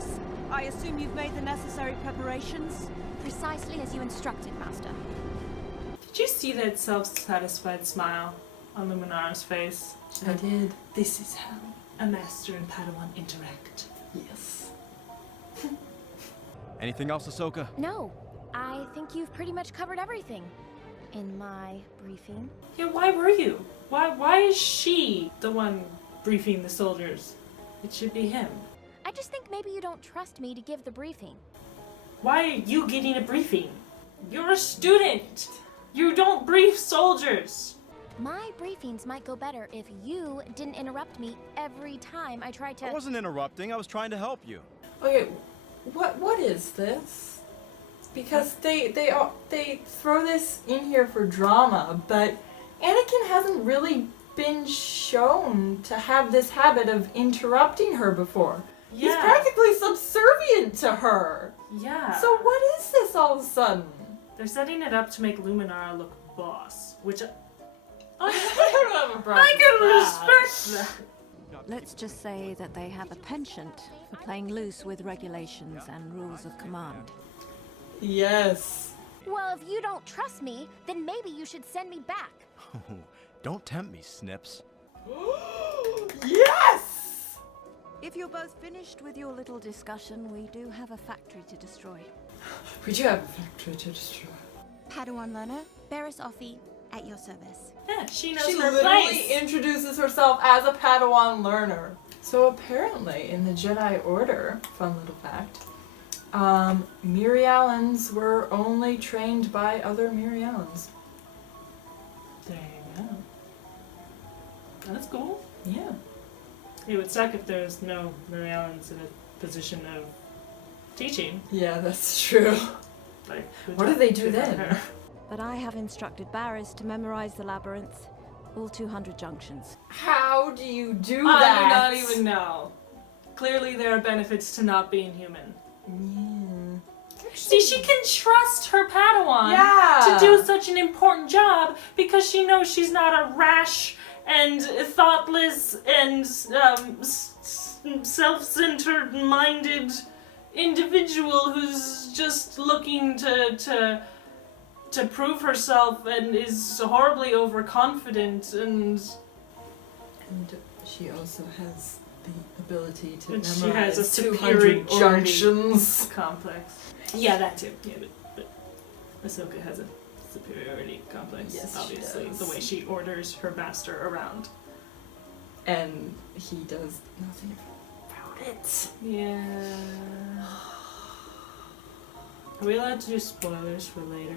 Barriss. I assume you've made the necessary preparations? Precisely as you instructed, Master. Did you see that self-satisfied smile on Luminara's face? I did. This is how a master and Padawan interact. Yes. Anything else, Ahsoka? No, I think you've pretty much covered everything in my briefing. Yeah, why were you? Why is she the one briefing the soldiers? It should be him. I just think maybe you don't trust me to give the briefing. Why are you getting a briefing? You're a student! You don't brief soldiers! My briefings might go better if you didn't interrupt me every time I tried to... I wasn't interrupting, I was trying to help you. Okay, what is this? Because they throw this in here for drama, but Anakin hasn't really been shown to have this habit of interrupting her before. Yeah. He's practically subservient to her. Yeah. So what is this all of a sudden? They're setting it up to make Luminara look boss, which I don't have a problem. I can with respect that. Let's just say that they have a penchant for playing loose with regulations and rules of command. Yes. Well, if you don't trust me, then maybe you should send me back. Don't tempt me, Snips. Yes! If you're both finished with your little discussion, we do have a factory to destroy. We do have a factory to destroy. Padawan learner, Barriss Offie, at your service. Yeah, she knows She her literally place. introduces herself as a Padawan learner. So apparently, in the Jedi Order, fun little fact, Mirialans were only trained by other Mirialans. There you go. That's cool. Yeah. It would suck if there was no Mirialans in a position of teaching. Yeah, that's true. Like, What do they do then? her? But I have instructed Barriss to memorize the labyrinth, all 200 junctions. How do you do I that? do not even know. Clearly there are benefits to not being human. Yeah. See, she can trust her Padawan Yeah. to do such an important job because she knows she's not a rash and thoughtless and self-centered minded individual who's just looking to prove herself and is horribly overconfident and she also has the ability to And memorize she has a 200 superiority junctions. complex. Yeah, that too. Yeah, but Ahsoka has a superiority complex. Yes, she obviously, does. the way she orders her master around. And he does nothing about it. Yeah. Are we allowed to do spoilers for later?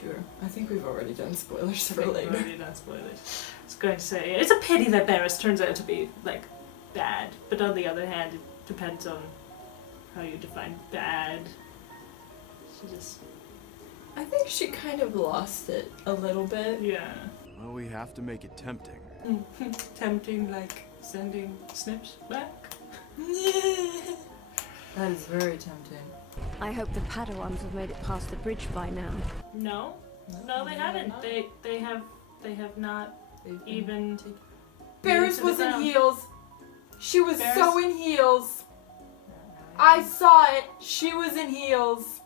Sure. I think we've already done spoilers I for think we've later. already done spoilers. I was going to say, it's a pity that Barriss turns out to be, like, bad. But on the other hand, it depends on how you define bad. She just, I think she kind of lost it a little bit. yeah. Well, we have to make it tempting. Tempting, like sending Snips back. That is very tempting. I hope the Padawans have made it past the bridge by now. No, they haven't. They have not They've been even. taken- made it Barriss to the was in ground. heels. She was Barriss- so in heels. I saw it. She was in heels.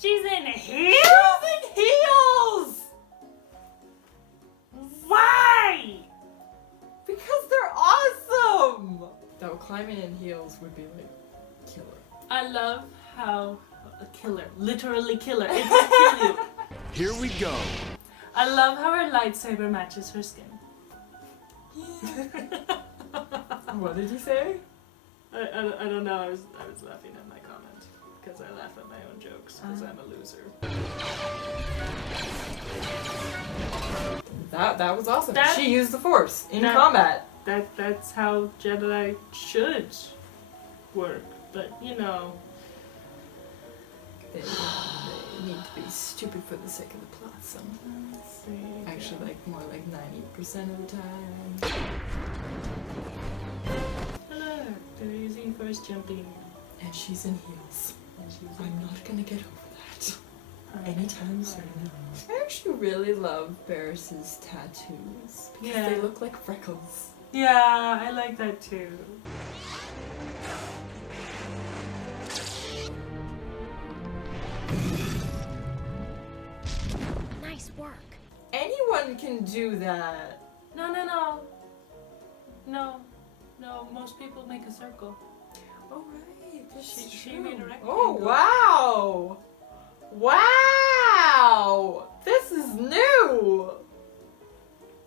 She's in She heels. was in heels! Why? Because they're awesome! Though climbing in heels would be like killer. I love how a killer, literally killer, it will kill you. Here we go. I love how her lightsaber matches her skin. What did you say? I don't know. I was laughing at my comment because I laugh at my own jokes because I'm a loser. That was awesome. That- She used the Force in that- combat. That's how Jedi should work. But you know, They need to be stupid for the sake of the plot sometimes. Actually, like more like 90% of the time. hello. They're using force jumping. And she's in heels. And she's I'm not gonna get over that. Anytime soon. soon. I actually really love Barriss's tattoos because Yeah. they look like freckles. Yeah, I like that too. can do that. No. Most people make a circle. Oh, right. This is She true. made a rectangle. Oh, wow. Wow. This is new.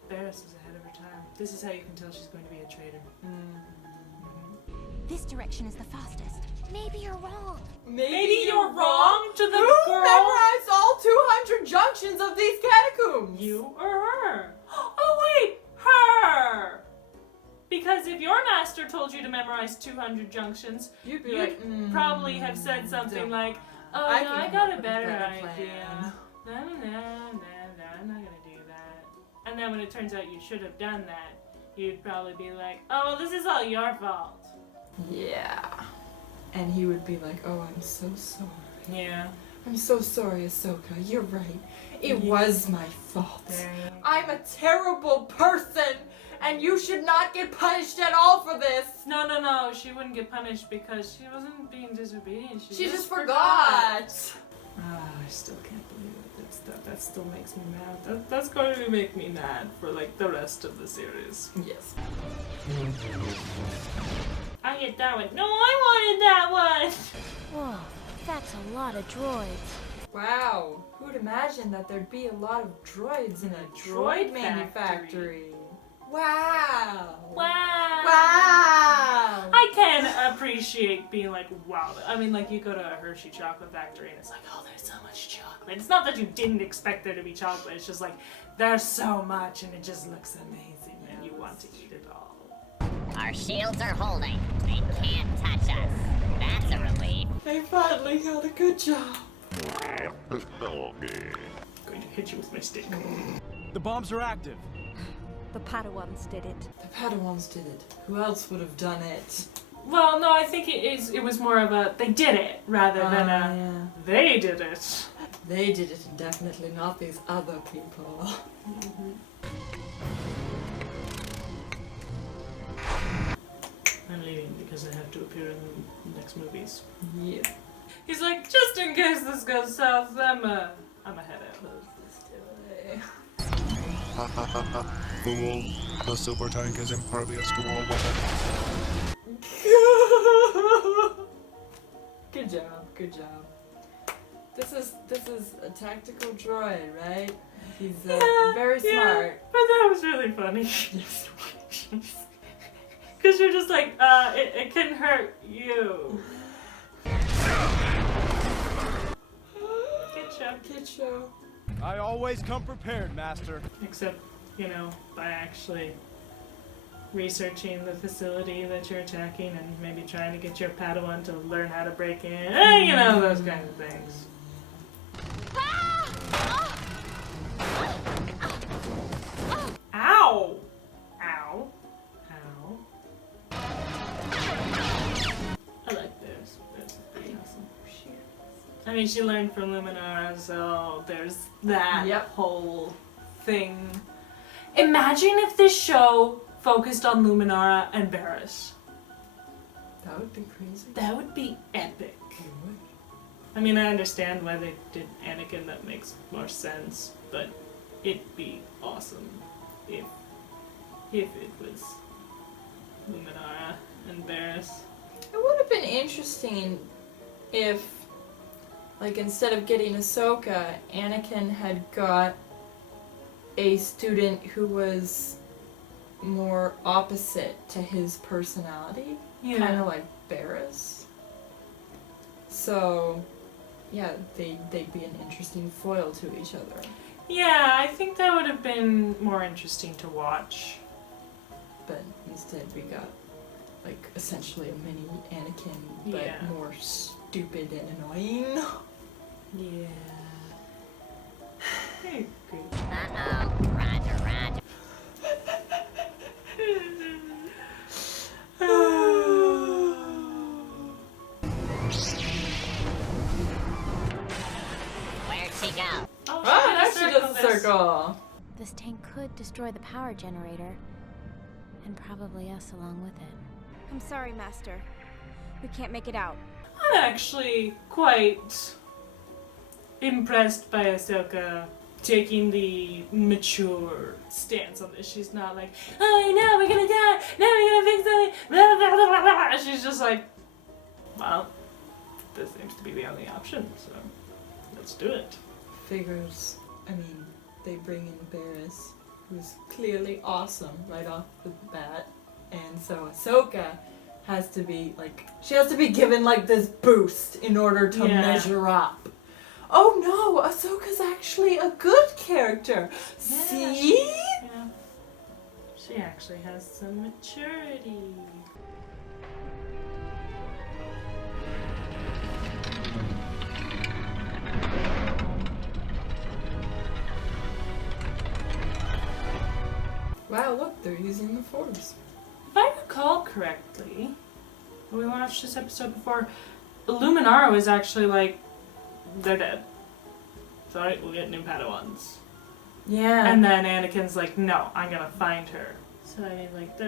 Barriss was ahead of her time. This is how you can tell she's going to be a traitor. This direction is the fastest. Maybe you're wrong. Maybe you're wrong to the Who girl. memorized all 200 junctions of these catacombs? You or her? Oh wait, her. Because if your master told you to memorize 200 junctions, You'd be you'd like, probably have said something like, "Oh I no, can I come got up a with better plan." idea. No, I'm not gonna do that." And then when it turns out you should have done that, you'd probably be like, "Oh, well, this is all your fault." Yeah. And he would be like, oh, I'm so sorry. Yeah. I'm so sorry, Ahsoka. You're right. It was my fault. Very- I'm a terrible person, and you should not get punished at all for this. No. She wouldn't get punished because she wasn't being disobedient. She just forgot. I still can't believe it. That still makes me mad. That's going to make me mad for like the rest of the series. Yes. I get that one. No, I wanted that one. Whoa, that's a lot of droids. Wow. Who'd imagine that there'd be a lot of droids in a Droid droid manufactory? Wow. Wow. Wow. I can appreciate being like, wow. I mean, like, you go to a Hershey chocolate factory and it's like, oh, there's so much chocolate. It's not that you didn't expect there to be chocolate. It's just like, there's so much and it just looks amazing and you want to eat it all. Our shields are holding. They can't touch us. That's a relief. They finally got a good job. Going to hit you with my stick. The bombs are active. The Padawans did it. The Padawans did it. Who else would have done it? Well, no, I think it was more of a they did it rather than a Yeah. they did it. They did it, and definitely not these other people. I'm leaving because I have to appear in the next movies. Yeah. He's like, just in case this goes south, I'm a head out. Fool, the super tank is impervious to all weapons. Good job, good job. This is a tactical droid, right? He's very smart. But that was really funny. Because you're just like, it can hurt you. Kid show. I always come prepared, Master. Except, by actually researching the facility that you're attacking and maybe trying to get your Padawan to learn how to break in. Those kinds of things. Ow! Ow. Ow. I like this. This is pretty awesome. I mean, she learned from Luminara, so there's that whole thing. Imagine if this show focused on Luminara and Barriss. That would be crazy. That would be epic. I mean, I understand why they did Anakin, that makes more sense, but it'd be awesome if it was Luminara and Barriss. It would have been interesting if, like, instead of getting Ahsoka, Anakin had got a student who was more opposite to his personality, kind of like Barriss. So, yeah, they'd be an interesting foil to each other. Yeah, I think that would have been more interesting to watch. But instead we got, like, essentially a mini Anakin, but Yeah. more stupid and annoying. Yeah. I agree. Uh-oh. Roger, roger. Where'd she go? Oh, Now she does a this. circle. This tank could destroy the power generator. And probably us along with it. I'm sorry, Master. We can't make it out. I'm actually quite impressed by Ahsoka taking the mature stance on this. She's not like, oh no, we're gonna die, no, we're gonna fix something, blah, blah, blah, blah, blah. She's just like, well, this seems to be the only option, so let's do it. Figures. I mean, they bring in Barriss, who's clearly awesome right off the bat, and so Ahsoka has to be like, she has to be given like this boost in order to measure up. Oh no, Ahsoka's actually a good character. Yeah, See? She actually has some maturity. Wow, look, they're using the Force. If I recall correctly, when we watched this episode before, Luminara was actually like, they're dead. Sorry, we'll get new Padawans. Yeah. And then Anakin's like, no, I'm gonna find her. So I mean, like,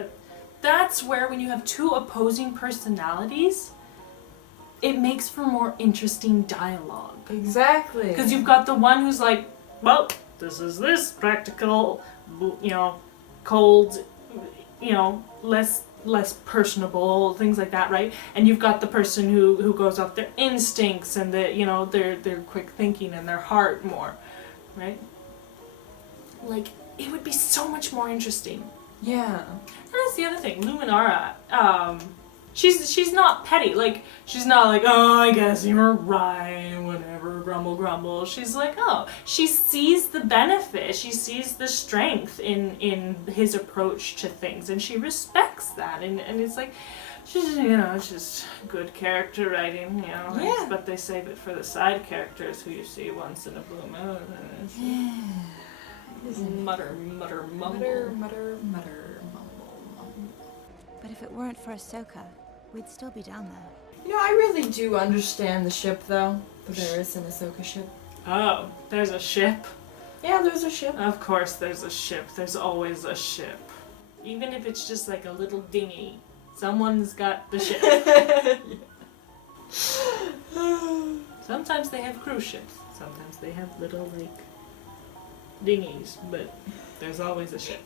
that's where when you have two opposing personalities, it makes for more interesting dialogue. Exactly. Because you've got the one who's like, well, this is this, practical, you know, cold, you know, less personable, things like that, right? And you've got the person who goes off their instincts and the, you know, their quick thinking and their heart more, right? Like, it would be so much more interesting. Yeah. And that's the other thing, Luminara, she's not petty, like, she's not like, oh, I guess you're right, whatever, grumble. She's like, oh, she sees the benefit, she sees the strength in his approach to things, and she respects that, and it's like, she's, you know, it's just good character writing, you know, Yeah. but they save it for the side characters who you see once in a blue moon, and it's mutter, mumble. Mutter, mumble. But if it weren't for Ahsoka, we'd still be down there. You know, I really do understand the ship, though. The Barriss and Ahsoka ship. Oh, there's a ship? Yeah, there's a ship. Of course there's a ship. There's always a ship. Even if it's just like a little dinghy, someone's got the ship. Sometimes they have cruise ships. Sometimes they have little, like, dinghies, but there's always a ship.